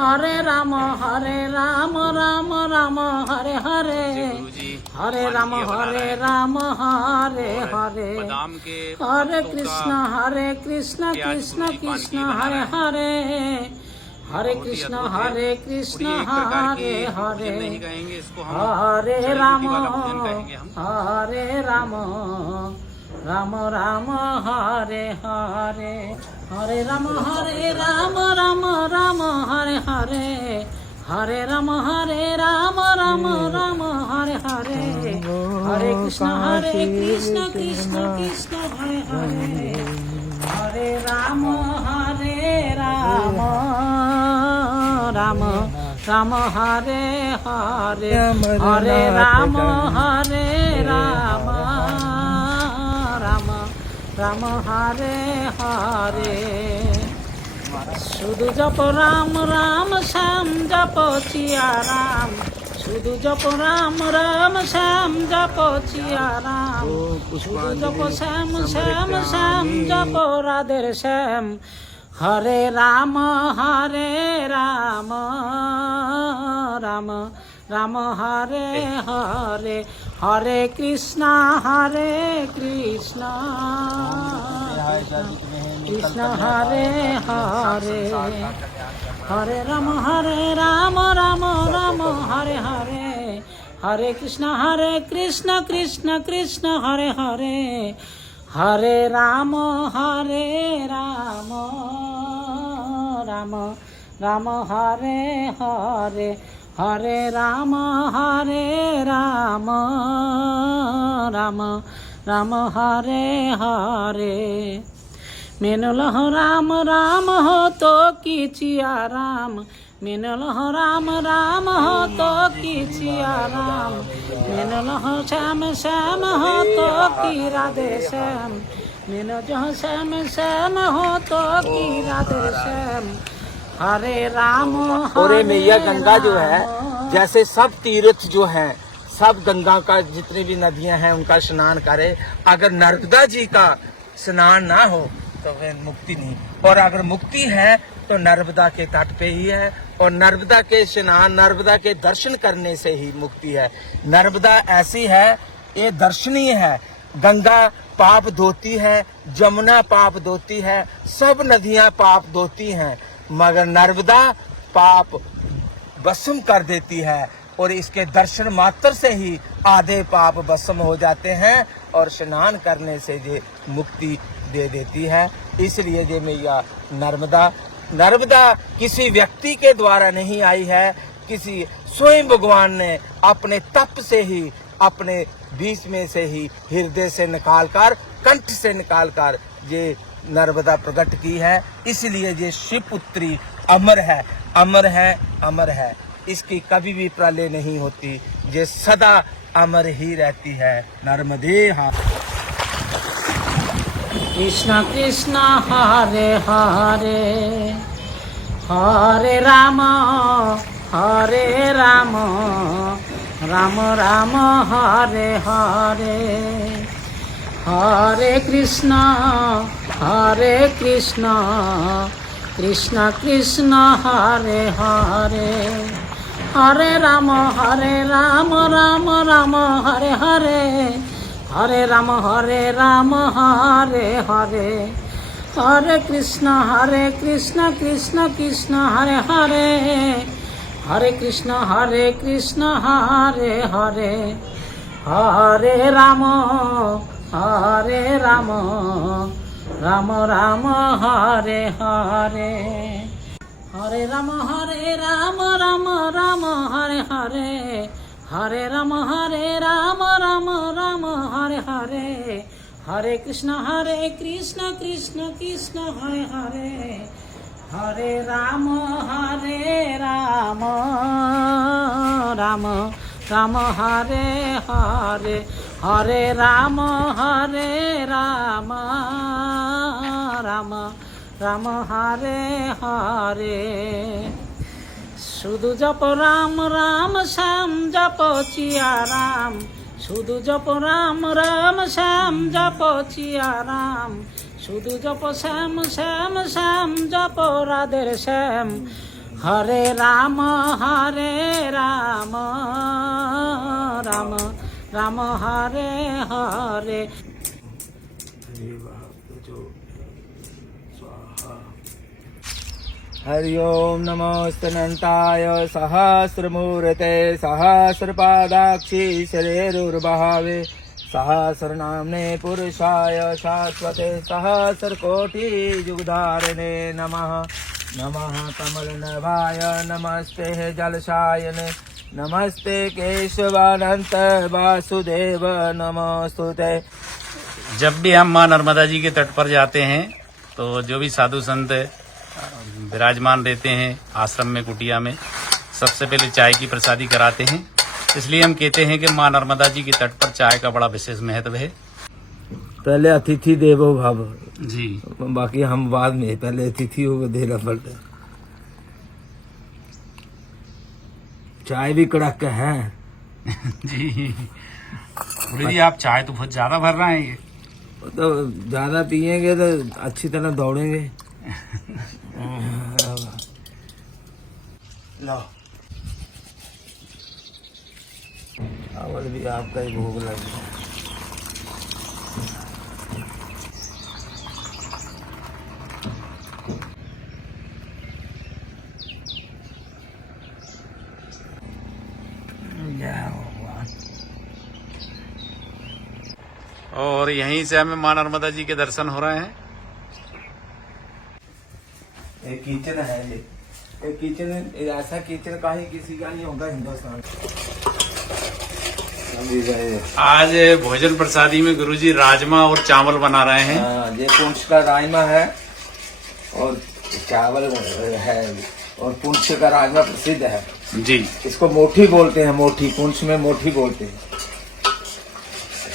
हरे राम राम राम हरे हरे, हरे राम हरे हरे, हरे कृष्ण कृष्ण कृष्ण हरे हरे, हरे कृष्ण हरे हरे, हरे राम राम राम हरे हरे, हरे राम राम राम हरे हरे, हरे राम राम हरे हरे, हरे कृष्ण कृष्ण कृष्ण हरे हरे, हरे राम राम राम हरे हरे, हरे राम राम हरे हरे। শুধু জপ রাম রাম শ্যাম জপ চিয়া রাম, শুধু জপ রাম রাম শ্যাম জপ চিয়া রাম, শুধু জপ শ্যাম শ্যাম শ্যাম জপ রাধের শ্যাম, হরে রাম রাম রাম হরে হরে, হরে কৃষ্ণ কৃষ্ণ হরে হরে, হরে রাম রাম রাম হরে হরে, হরে কৃষ্ণ কৃষ্ণ কৃষ্ণ হরে হরে, হরে রাম রাম রাম হরে হরে, হরে রাম রাম রাম হরে হরে। মেনলহ রাম রাম हो तो कीचिया राम, मेनलह राम राम हो तो कीचिया राम, मेनलह श्याम श्याम हो तो की राधे श्याम, मेन जो श्याम श्याम हो तो की राधे श्याम, हरे राम और मैया गंगा जो है, जैसे सब तीर्थ जो है, सब गंगा का जितनी भी नदियां हैं उनका स्नान करे। अगर नर्मदा जी का स्नान ना हो तो वह मुक्ति नहीं, और अगर मुक्ति है तो नर्मदा के तट पे ही है, और नर्मदा के स्नान नर्मदा के दर्शन करने से ही मुक्ति है। नर्मदा ऐसी है, ये दर्शनीय है। गंगा पाप धोती है, जमुना पाप धोती है, सब नदियां पाप धोती हैं, मगर नर्मदा पाप भस्म कर देती है, और इसके दर्शन मात्र से ही आधे पाप भस्म हो जाते हैं, और स्नान करने से ये मुक्ति दे देती है। इसलिए ये मैया नर्मदा किसी व्यक्ति के द्वारा नहीं आई है, किसी स्वयं भगवान ने अपने तप से ही, अपने बीच में से ही, हृदय से निकालकर, कंठ से निकालकर ये नर्मदा प्रकट की है। इसलिए ये शिवपुत्री अमर है, अमर है, अमर है। इसकी कभी भी प्रलय नहीं होती, ये सदा अमर ही रहती है। नर्मदे हा। कृष्ण कृष्ण हरे हरे, हरे राम राम राम हरे हरे, हरे कृष्ण कृष्ण कृष्ण हरे हरे, हरे राम राम राम हरे हरे, हरे राम हरे हरे, हरे कृष्ण कृष्ण कृष्ण हरे हरे, हरे कृष्ण हरे हरे, हरे राम राम हरे हरे, हरे राम राम हरे हरे, हरे राम राम हरे हरे, हरे कृष्ण कृष्ण कृष्ण हरे हरे, हरे राम राम हरे हरे, हरे राम राम हरे हरे। শুধু জপ রাম রাম শ্যাম জপ চিয়া রাম, শুধু জপ রাম রাম শ্যাম জপ চিয়া রাম, শুধু জপ শ্যাম শ্যাম শ্যাম জপ রাধের শ্যাম, हरे राम राम राम हरे हरे। हरि ओम नमोस्तनन्ताय सहस्रमूर्ते सहस्रपादाक्षी शरीरुर्भावे सहस्रनाम्ने पुरुषाय शाश्वते सहस्रकोटि युगधारिणे नमः। नमः कमलनभाय नमस्ते जलशायने नमस्ते केशवानंत वासुदेव नमोस्तुते। जब भी हम माँ नर्मदा जी के तट पर जाते हैं तो जो भी साधु संत विराजमान रहते हैं आश्रम में कुटिया में, सबसे पहले चाय की प्रसादी कराते हैं। इसलिए हम कहते हैं कि माँ नर्मदा जी के तट पर चाय का बड़ा विशेष महत्व है। पहले अतिथि देवो भव जी, बाकी हम बाद में, पहले अतिथि को देना पड़ता है। चाय भी कड़क है जी। गुरु जी आप चाय तो बहुत ज्यादा भर रहे हैं। तो ज्यादा पियेंगे तो अच्छी तरह दौड़ेंगे। लो चावल भी आपका ही भोग लग गया। और यहीं से हमें माँ नर्मदा जी के दर्शन हो रहे हैं। एक किचन है, ये किचन ऐसा किचन का ही किसी का नहीं होगा हिंदुस्तान। आज भोजन प्रसादी में गुरुजी राजमा और चावल बना रहे हैं। ये पुंछ का राजमा है और चावल है, और पुंछ का राजमा प्रसिद्ध है जी। इसको मोठी बोलते हैं, मोठी पुंछ में मोठी बोलते हैं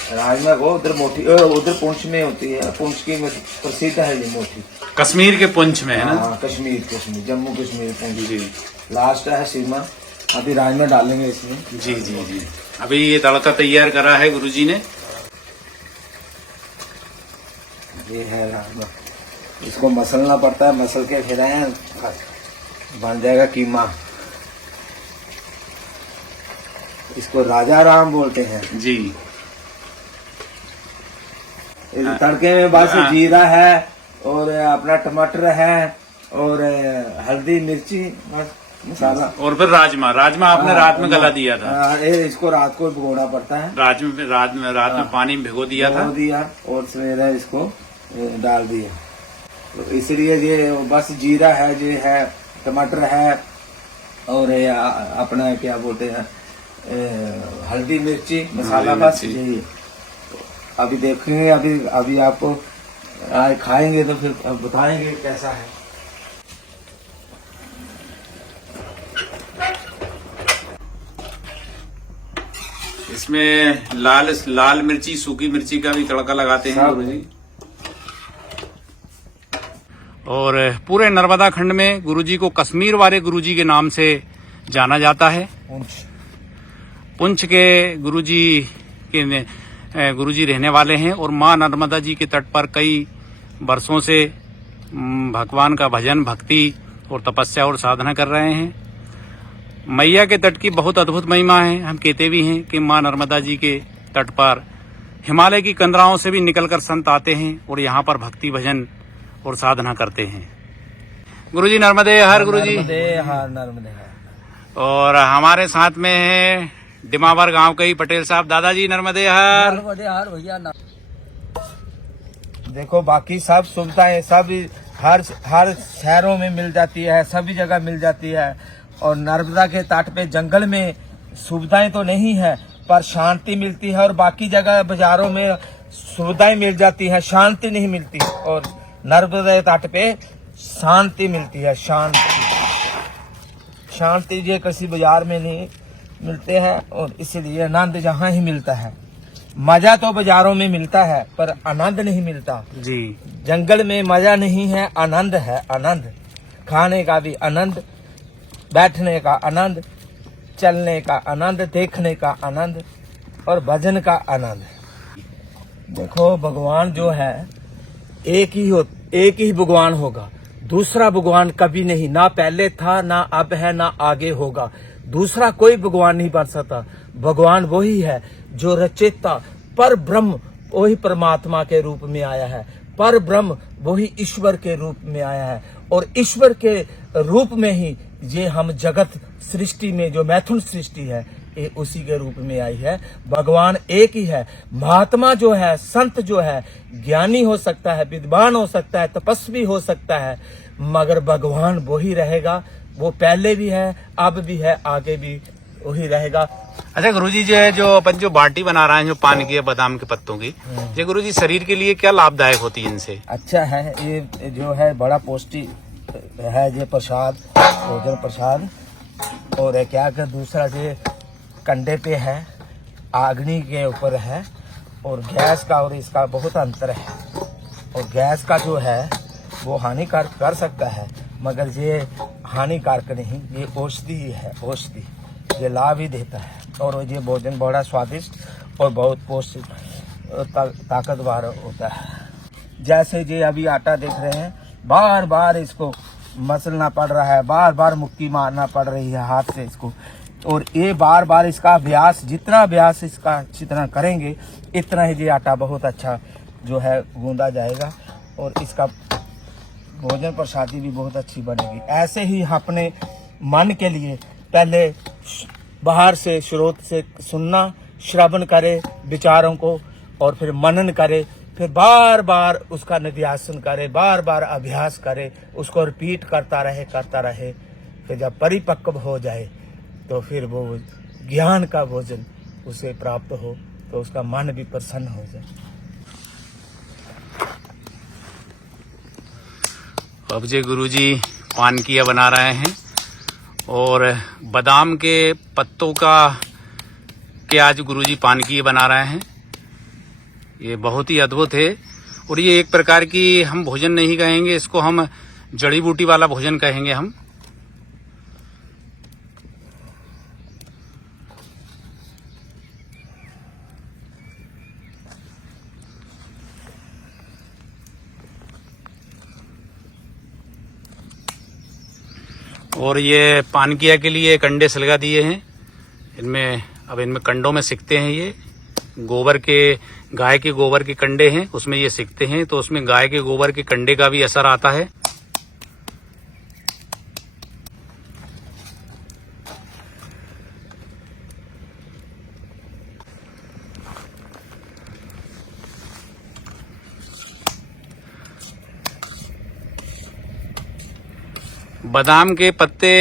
राजमा को। उधर मोठी, उधर पुंछ में होती है। पुंछ की प्रसिद्ध है ये मोठी, कश्मीर के पुंछ में है ना। हाँ, कश्मीर जम्मू कश्मीर पुंछ जी। लास्ट है सीमा। अभी राजमा डालेंगे इसमें। जी जी जी। अभी ये तड़का तैयार करा है गुरुजी ने। ये है राजमा, इसको मसलना पड़ता है, मसल के फिर बन जाएगा कीमा। इसको राजा राम बोलते हैं जी। तड़के में बस जीरा है और अपना टमाटर है और हल्दी मिर्ची बस मसाला। और फिर राजमा आपने रात में गला दिया था। इसको रात को भिगोना पड़ता है। रात में पानी में भिगो दिया था और सवेरे इसको डाल दिया। तो इसलिए ये बस जीरा है, ये है टमाटर है और अपना क्या बोलते हैं हल्दी मिर्ची मसाला, बस यही। अभी देखेंगे, अभी आपको आज खाएंगे तो फिर बताएंगे कैसा है। इसमें लाल मिर्ची, सूखी मिर्ची का भी तड़का लगाते हैं गुरुजी। और पूरे नर्मदा खंड में गुरुजी को कश्मीर वाले गुरुजी के नाम से जाना जाता है। पुंछ के गुरुजी रहने वाले हैं और माँ नर्मदा जी के तट पर कई वर्षों से भगवान का भजन, भक्ति और तपस्या और साधना कर रहे हैं। मैया के तट की बहुत अद्भुत महिमा है। हम कहते भी हैं कि माँ नर्मदा जी के तट पर हिमालय की कंदराओं से भी निकलकर संत आते हैं और यहाँ पर भक्ति, भजन और साधना करते हैं। गुरुजी नर्मदे हर। गुरुजी नर्मदे हर। और हमारे साथ में है डिमावर गांव के ही पटेल साहब। दादाजी नर्मदे हर। भैया। देखो बाकी सब सुविधाएं सब हर शहरों में मिल जाती है, सभी जगह मिल जाती है। और नर्मदा के तट पे जंगल में सुविधाएं तो नहीं है पर शांति मिलती है, और बाकी जगह बाजारों में सुविधाएं मिल जाती है, शांति नहीं मिलती। और नर्मदा तट पे शांति मिलती है, शांति ये किसी बाजार में नहीं मिलते हैं। और इसलिए आनंद जहाँ ही मिलता है। मजा तो बाजारों में मिलता है पर आनंद नहीं मिलता जी। जंगल में मजा नहीं है, आनंद है। आनंद खाने का भी आनंद, बैठने का आनंद, चलने का आनंद, देखने का आनंद और भजन का आनंद। देखो भगवान जो है एक ही भगवान होगा। दूसरा भगवान कभी नहीं, ना पहले था, ना अब है, ना आगे होगा। दूसरा कोई भगवान नहीं बन सकता। भगवान वही है जो रचेता पर ब्रह्म, वही परमात्मा के रूप में आया है। पर ब्रह्म वही ईश्वर के रूप में आया है, और ईश्वर के रूप में ही ये हम जगत सृष्टि में जो मैथुन सृष्टि है ये उसी के रूप में आई है। भगवान एक ही है। महात्मा जो है, संत जो है, ज्ञानी हो सकता है, विद्वान हो सकता है, तपस्वी हो सकता है, मगर भगवान वही रहेगा। वो पहले भी है, अब भी है, आगे भी वही रहेगा। अच्छा गुरुजी, जो है जो अपन जो बाटी बना रहे हैं जो पान की बादाम के पत्तों की, ये गुरुजी शरीर के लिए क्या लाभदायक होती है इनसे? अच्छा है, ये जो है बड़ा पौष्टिक है, ये प्रसाद, भोजन प्रसाद। और ये क्या कर, दूसरा ये कंडे पे है, आग्नि के ऊपर है, और गैस का और इसका बहुत अंतर है। और गैस का जो है वो हानिकारक कर सकता है, मगर ये हानिकारक नहीं, ये औषधि है, औषधि ये लाभ ही देता है। और ये भोजन बड़ा स्वादिष्ट और बहुत पौष्टिक ताकतवर होता है। जैसे ये अभी आटा देख रहे हैं, बार बार इसको मसलना पड़ रहा है, बार बार मुक्की मारना पड़ रही है हाथ से इसको। और ये बार बार इसका अभ्यास, जितना अभ्यास इसका अच्छी तरह करेंगे, इतना ही ये आटा बहुत अच्छा जो है गूंदा जाएगा, और इसका भोजन प्रसादी भी बहुत अच्छी बनेगी। ऐसे ही अपने मन के लिए पहले बाहर से स्रोत से सुनना, श्रवण करे विचारों को, और फिर मनन करे, फिर बार बार उसका निध्यासन करे, बार बार अभ्यास करे, उसको रिपीट करता रहे। फिर जब परिपक्व हो जाए तो फिर वो ज्ञान का भोजन उसे प्राप्त हो, तो उसका मन भी प्रसन्न हो जाए। अब जे गुरुजी पान किया बना रहे हैं, और बादाम के पत्तों के आज गुरुजी पान किया बना रहे हैं। ये बहुत ही अद्भुत है, और ये एक प्रकार की हम भोजन नहीं कहेंगे, इसको हम जड़ी बूटी वाला भोजन कहेंगे हम। और ये पान किया के लिए कंडे सलगा दिए हैं, इनमें कंडों में सिकते हैं। ये गोबर के, गाय के गोबर के कंडे हैं, उसमें ये सिकते हैं, तो उसमें गाय के गोबर के कंडे का भी असर आता है। बादाम के पत्ते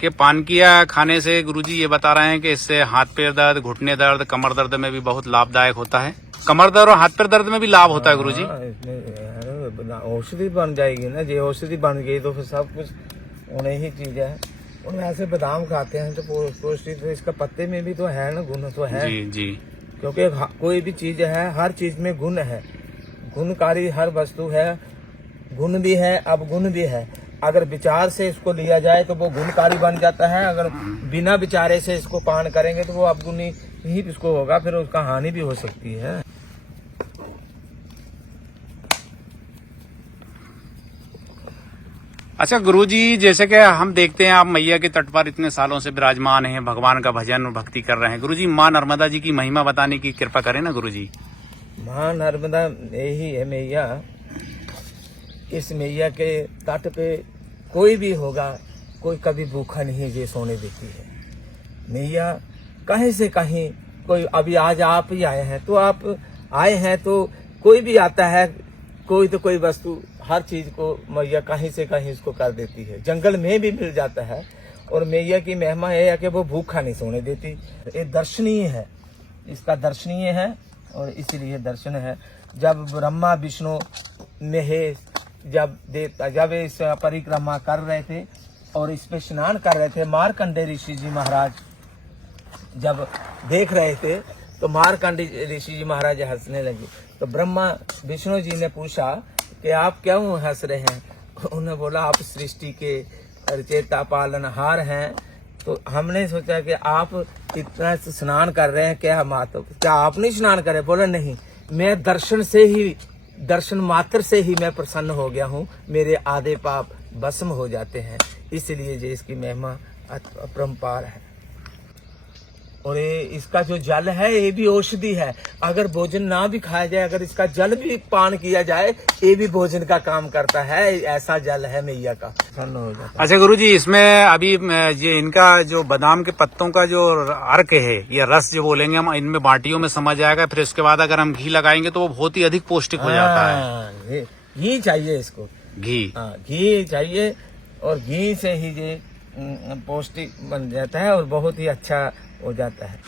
के पान किया खाने से गुरुजी ये बता रहे हैं कि इससे हाथ पैर दर्द, घुटने दर्द, कमर दर्द में भी बहुत लाभदायक होता है। कमर दर्द और हाथ पैर दर्द में भी लाभ होता है गुरुजी। औषधि बन जाएगी ना, ये औषधि बन गई तो फिर सब कुछ उन्हें ही चीज है। उनमें ऐसे बादाम खाते हैं तो पौष्टिक, तो इसका पत्ते में भी तो है ना, गुण तो है जी जी। क्योंकि कोई भी चीज है, हर चीज में गुण है, गुणकारी हर वस्तु है, गुण भी है, अब गुण भी है। अगर विचार से इसको लिया जाए तो वो गुणकारी बन जाता है, अगर बिना विचारे से इसको पान करेंगे तो वो अवगुणी ही इसको होगा, फिर उसका हानि भी हो सकती है। अच्छा गुरुजी, जैसे कि हम देखते हैं आप मैया के तट पर इतने सालों से विराजमान हैं, भगवान का भजन और भक्ति कर रहे हैं। गुरुजी, माँ नर्मदा जी की महिमा बताने की कृपा करें ना गुरुजी। माँ नर्मदा यही है मैया। इस मैया के तट पे कोई भी होगा, कोई कभी भूखा नहीं ये सोने देती है। मैया कहीं से कहीं, कोई अभी आज आप ही आए हैं तो आप आए हैं, तो कोई भी आता है, कोई तो कोई वस्तु, हर चीज को मैया कहीं से कहीं इसको कर देती है। जंगल में भी मिल जाता है, और मैया की महिमा यह है कि वो भूखा नहीं सोने देती। ये दर्शनीय है, इसका दर्शनीय है, और इसीलिए दर्शन है। जब ब्रह्मा विष्णु महेश जब इस परिक्रमा कर रहे थे और इस पे स्नान कर रहे थे, मार्कंडेय ऋषि जी महाराज जब देख रहे थे तो मार्कंडेय ऋषि जी महाराज हंसने लगे। तो ब्रह्मा विष्णु जी ने पूछा कि आप क्यों हंस रहे हैं? उन्होंने बोला आप सृष्टि के रचयिता पालनहार हैं, तो हमने सोचा कि आप इतना स्नान कर रहे हैं, क्या आप नहीं स्नान कर रहे? बोला नहीं, मैं दर्शन मात्र से ही मैं प्रसन्न हो गया हूँ, मेरे आधे पाप भस्म हो जाते हैं। इसलिए ये इसकी महिमा अपरंपार है। और ये इसका जो जल है ये भी औषधि है। अगर भोजन ना भी खाया जाए, अगर इसका जल भी पान किया जाए, ये भी भोजन का काम करता है। ऐसा जल है मैया का। हो जाता है। अच्छा गुरुजी, इसमें अभी ये इनका जो बादाम के पत्तों का जो अर्क है, ये रस जो बोलेंगे हम, इनमें बाटियों में समझ जाएगा। फिर उसके बाद अगर हम घी लगाएंगे तो वो बहुत ही अधिक पौष्टिक हो जाता है। घी चाहिए इसको, घी चाहिए, और घी से ही ये पौष्टिक बन जाता है और बहुत ही अच्छा हो जाता है।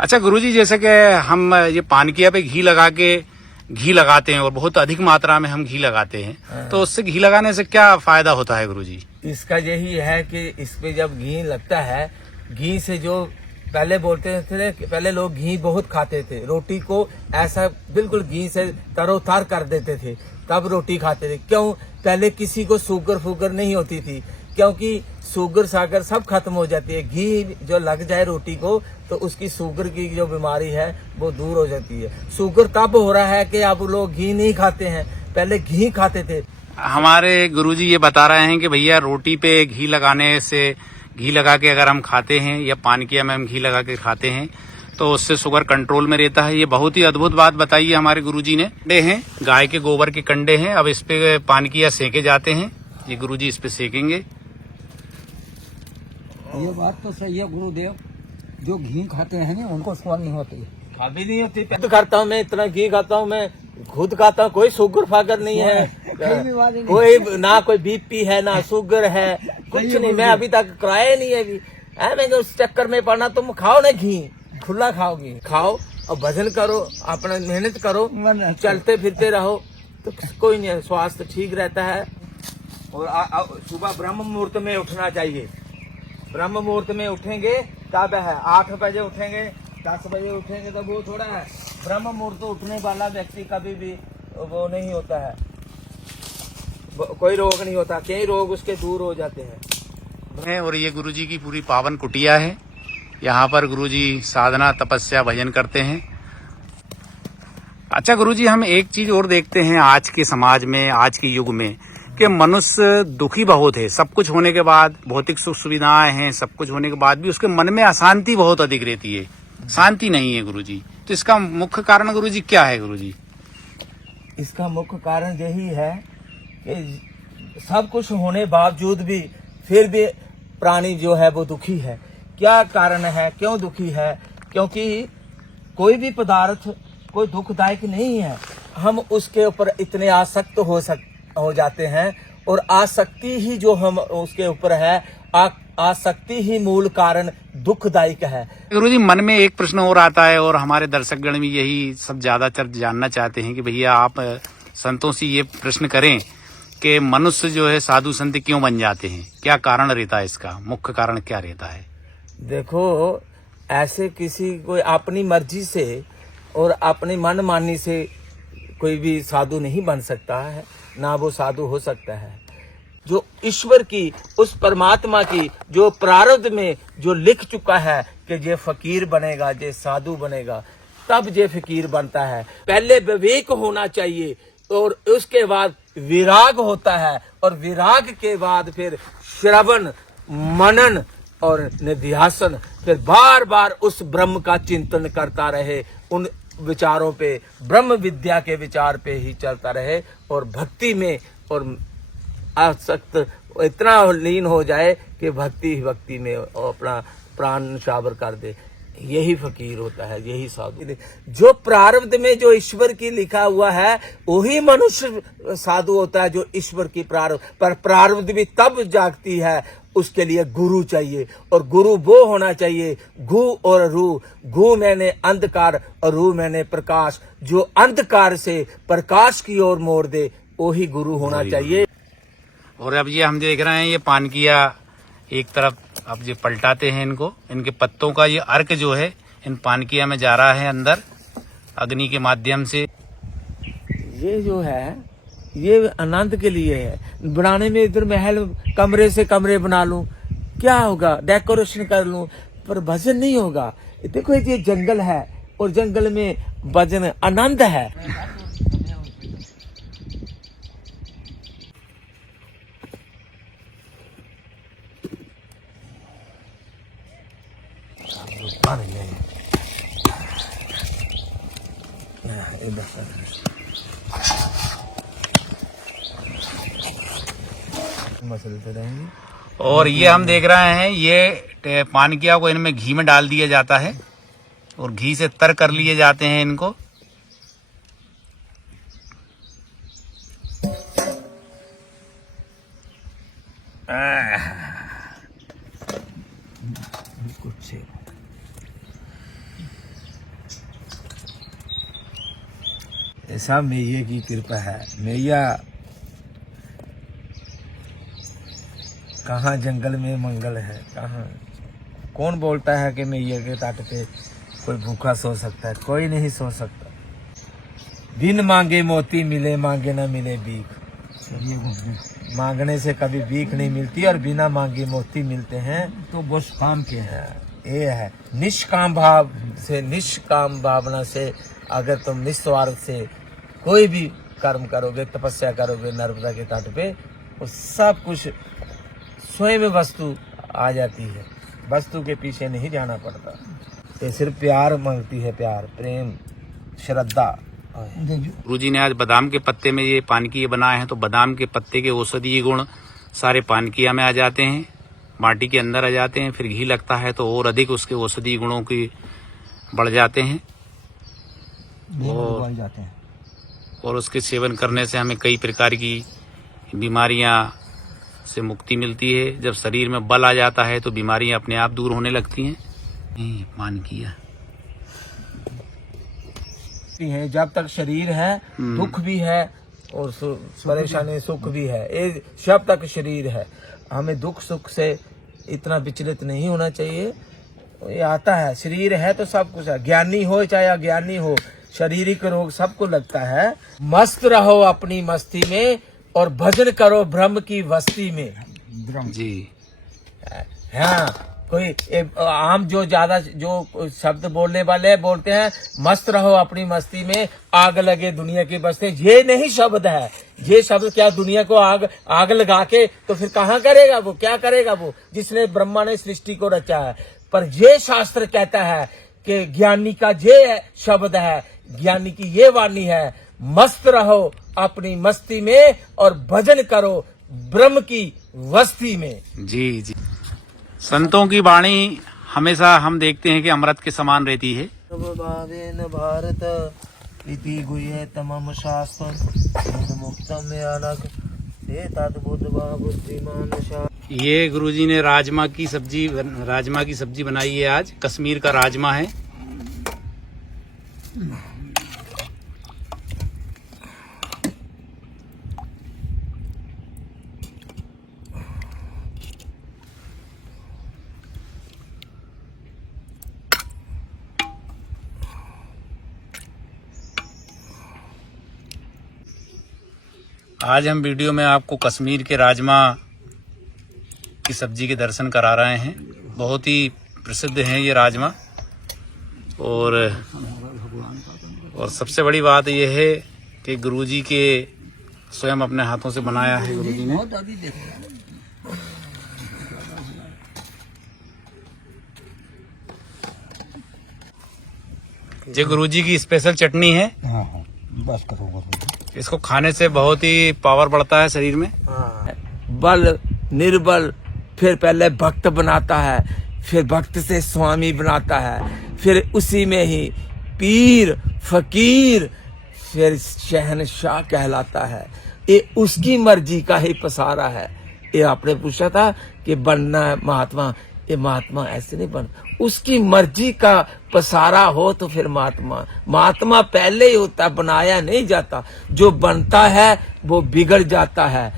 अच्छा गुरुजी, जैसे कि हम ये पानकिया पे घी लगाते हैं और बहुत अधिक मात्रा में हम घी लगाते हैं, तो उससे घी लगाने से क्या फायदा होता है गुरुजी? इसका यही है कि इस पे जब घी लगता है, घी से जो पहले बोलते थे, पहले लोग घी बहुत खाते थे, रोटी को ऐसा बिल्कुल घी से तरोतार कर देते थे, तब रोटी खाते थे। क्यों? पहले किसी को शुगर फुगर नहीं होती थी, क्योंकि शुगर सागर सब खत्म हो जाती है। घी जो लग जाए रोटी को तो उसकी शुगर की जो बीमारी है वो दूर हो जाती है। शुगर तब हो रहा है कि अब लोग घी नहीं खाते हैं, पहले घी खाते थे। हमारे गुरुजी ये बता रहे हैं कि भैया रोटी पे घी लगाने से, घी लगा के अगर हम खाते हैं या पानकिया में हम घी लगा के खाते हैं तो उससे शुगर कंट्रोल में रहता है। ये बहुत ही अद्भुत बात बताई है हमारे गुरुजी ने। कंडे हैं, गाय के गोबर के कंडे हैं। अब इस पे पानकिया सेके जाते हैं। ये गुरुजी इस पे सेकेंगे। ये बात तो सही है गुरुदेव, जो घी खाते हैं ना उनको स्वाद नहीं होती, खाबी नहीं होती। खुद खाता हूँ मैं, इतना घी खाता हूँ मैं, खुद खाता हूँ। कोई शुगर फागर नहीं है, कोई ना कोई बीपी है ना शुगर है, कुछ नहीं। मैं अभी तक कराया नहीं है अभी। मैं उस चक्कर में पड़ना। तुम खाओ ना घी, खुला खाओगी, खाओ और भजन करो, अपना मेहनत करो, चलते फिरते रहो तो कोई नहीं, स्वास्थ्य ठीक रहता है। और सुबह ब्रह्म मुहूर्त में उठना चाहिए। ब्रह्म मुहूर्त में उठेंगे तब है, 8 बजे उठेंगे, 10 बजे उठेंगे तो वो थोड़ा है। ब्रह्म मुहूर्त उठने वाला व्यक्ति कभी भी वो नहीं होता है, कोई रोग नहीं होता, कई रोग उसके दूर हो जाते हैं। और ये गुरुजी की पूरी पावन कुटिया है। यहाँ पर गुरुजी साधना, तपस्या, भजन करते हैं। अच्छा गुरुजी, हम एक चीज और देखते हैं आज के समाज में, आज के युग में, कि मनुष्य दुखी बहुत है। सब कुछ होने के बाद, भौतिक सुख सुविधाएं हैं, सब कुछ होने के बाद भी उसके मन में अशांति बहुत अधिक रहती है, शांति नहीं है गुरुजी। तो इसका मुख्य कारण गुरुजी क्या है गुरुजी? इसका मुख्य कारण यही है कि सब कुछ होने बावजूद भी फिर भी प्राणी जो है वो दुखी है। क्या कारण है, क्यों दुखी है? क्योंकि कोई भी पदार्थ कोई दुखदायक नहीं है, हम उसके ऊपर इतने आसक्त हो जाते हैं। और आसक्ति ही जो हम उसके ऊपर है, आसक्ति ही मूल कारण दुखदायक है। गुरुजी, मन में एक प्रश्न और आता है और हमारे दर्शकगण भी यही सब ज्यादातर जानना चाहते हैं कि भैया आप संतों से ये प्रश्न करें कि मनुष्य जो है साधु संत क्यों बन जाते हैं, क्या कारण रहता है, इसका मुख्य कारण क्या रहता है? देखो, ऐसे किसी कोई अपनी मर्जी से और अपनी मनमानी से कोई भी साधु नहीं बन सकता है, ना वो साधु हो सकता है। जो ईश्वर की, उस परमात्मा की जो प्रारब्ध में जो लिख चुका है कि ये फकीर बनेगा, ये साधु बनेगा, तब ये फकीर बनता है। पहले विवेक होना चाहिए और उसके बाद विराग होता है, और विराग के बाद फिर श्रवण, मनन और निध्यासन, फिर बार बार उस ब्रह्म का चिंतन करता रहे, उन विचारों पे, ब्रह्म विद्या के विचार पे ही चलता रहे, और भक्ति में और आसक्त इतना लीन हो जाए कि भक्ति में अपना प्राण न्यौछावर कर दे। यही फकीर होता है, यही साधु। जो प्रारब्ध में जो ईश्वर की लिखा हुआ है वही मनुष्य साधु होता है, जो ईश्वर की प्रारब्ध। पर प्रारब्ध भी तब जागती है, उसके लिए गुरु चाहिए, और गुरु वो होना चाहिए घु और रू। घु मैंने अंधकार और रू मैंने प्रकाश। जो अंधकार से प्रकाश की ओर मोड़ दे, वही गुरु होना चाहिए। और अब ये हम देख रहे हैं, ये पानकिया एक तरफ अब ये पलटाते हैं इनको, इनके पत्तों का ये अर्क जो है इन पानकिया में जा रहा है अंदर अग्नि के माध्यम से। ये जो है ये आनंद के लिए है। बनाने में इधर महल, कमरे से कमरे बना लूं, क्या होगा, डेकोरेशन कर लूं, पर भजन नहीं होगा। देखो ये जंगल है और जंगल में भजन आनंद है। पानी नहीं ये बस मसलते रहेंगे। और ये हम देख रहे हैं, ये पानकिया को इनमें घी में डाल दिया जाता है और घी से तर कर लिए जाते हैं इनको। कुछ ऐसा मैया की कृपा है। मैया कहाँ जंगल में मंगल है, कहाँ कौन बोलता है कि मैया के तट पे कोई भूखा सो सकता है? कोई नहीं सो सकता। बिन मांगे मोती मिले, मांगे ना मिले भीख। मांगने से कभी भीख नहीं मिलती और बिना मांगे मोती मिलते हैं तो बस काम के हैं। ये है निष्काम भाव से, निष्काम भावना से अगर तुम निस्वार्थ से कोई भी कर्म करोगे, तपस्या करोगे नर्मदा के तट पे, वो सब कुछ स्वयं वस्तु आ जाती है। वस्तु के पीछे नहीं जाना पड़ता। ये सिर्फ प्यार मांगती है, प्यार, प्रेम, श्रद्धा। गुरुजी ने आज बादाम के पत्ते में ये पानकीय बनाए हैं, तो बादाम के पत्ते के औषधीय गुण सारे पानकिया में आ जाते हैं, माटी के अंदर आ जाते हैं। फिर घी लगता है तो और अधिक उसके औषधीय गुणों की बढ़ जाते हैं और उसके सेवन करने से हमें कई प्रकार की बीमारियां से मुक्ति मिलती है। जब शरीर में बल आ जाता है तो बीमारियां अपने आप दूर होने लगती हैं। पानकिया है, जब तक शरीर है दुख भी है और परेशानी सुख भी है। ये जब तक शरीर है, हमें दुख सुख से इतना विचलित नहीं होना चाहिए। ये आता है, शरीर है तो सब कुछ है। ज्ञानी हो चाहे अज्ञानी हो, शारीरिक रोग सबको लगता है। मस्त रहो अपनी मस्ती में और भजन करो ब्रह्म की वस्ती में। जी हाँ, कोई आम जो ज्यादा जो शब्द बोलने वाले बोलते हैं, मस्त रहो अपनी मस्ती में, आग लगे दुनिया की बस्ती। ये नहीं शब्द है। ये शब्द क्या दुनिया को आग लगा के तो फिर कहाँ करेगा वो, क्या करेगा वो, जिसने ब्रह्मा ने सृष्टि को रचा है। पर ये शास्त्र कहता है कि ज्ञानी का ये शब्द है, ज्ञानी की ये वाणी है, मस्त रहो अपनी मस्ती में और भजन करो ब्रह्म की वस्ती में। जी जी, संतों की वाणी हमेशा हम देखते हैं कि अमृत के समान रहती है। भारत इति गुह्य तमम शास्त्रम मुक्तम में अलग बुद्धिमान। ये गुरुजी ने राजमा की सब्जी बनाई है। आज कश्मीर का राजमा है। आज हम वीडियो में आपको कश्मीर के राजमा की सब्जी के दर्शन करा रहे हैं। बहुत ही प्रसिद्ध है ये राजमा। और सबसे बड़ी बात यह है कि गुरुजी के स्वयं अपने हाथों से बनाया है गुरुजी ने। ये गुरुजी की स्पेशल चटनी है। बस करो। इसको खाने से बहुत ही पावर बढ़ता है शरीर में। बल निर्बल, फिर पहले भक्त बनाता है, फिर भक्त से स्वामी बनाता है, फिर उसी में ही पीर फकीर, फिर शहनशाह कहलाता है। ये उसकी मर्जी का ही पसारा है। ये आपने पूछा था कि बनना है महात्मा, ये महात्मा ऐसे नहीं बन, उसकी मर्जी का पसारा हो तो फिर महात्मा पहले ही होता है, बनाया नहीं जाता। जो बनता है वो बिगड़ जाता है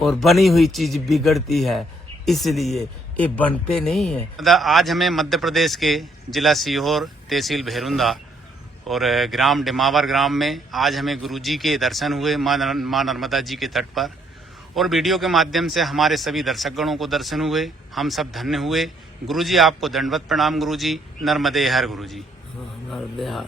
और बनी हुई चीज बिगड़ती है, इसलिए ये बनते नहीं है। आज हमें मध्य प्रदेश के जिला सीहोर, तहसील भेरुंदा और ग्राम डिमावर ग्राम में आज हमें गुरुजी के दर्शन हुए माँ नर्मदा जी के तट पर। और वीडियो के माध्यम से हमारे सभी दर्शकगणों को दर्शन हुए। हम सब धन्य हुए। गुरुजी आपको दंडवत प्रणाम। गुरुजी नर्मदे हर। गुरुजी नर्मदे हर।